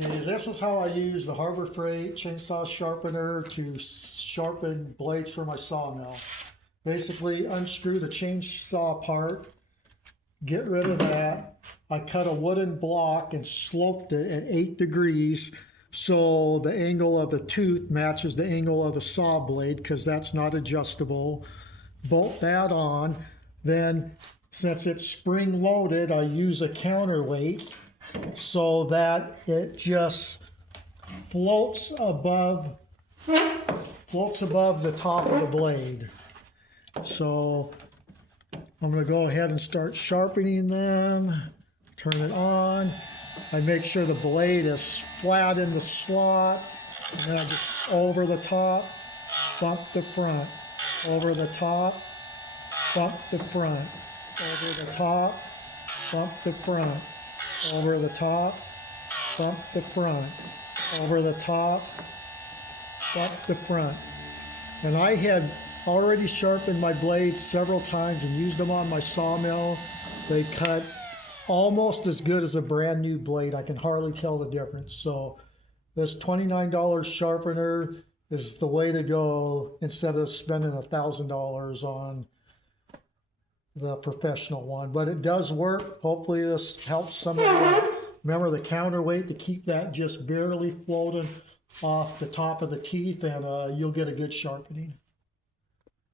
Okay, this is how I use the Harbor Freight chainsaw sharpener to sharpen blades for my sawmill. Basically, unscrew the chainsaw part, get rid of that. I cut a wooden block and sloped it at 8 degrees so the angle of the tooth matches the angle of the saw blade because that's not adjustable. Bolt that on. Then, since it's spring loaded, I use a counterweight so that it just floats above the top of the blade. So I'm going to go ahead and start sharpening them. Turn it on. I make sure the blade is flat in the slot, and then I just over the top, bump the front, over the top, bump the front, over the top, bump the front, over the top, bump the front, over the top, bump the front. And I had already sharpened my blades several times and used them on my sawmill. They cut almost as good as a brand new blade. I can hardly tell the difference. So this $29 sharpener is the way to go instead of spending $1,000 on the professional one. But it does work. Hopefully this helps some of you. Remember the counterweight to keep that just barely floating off the top of the teeth, and you'll get a good sharpening.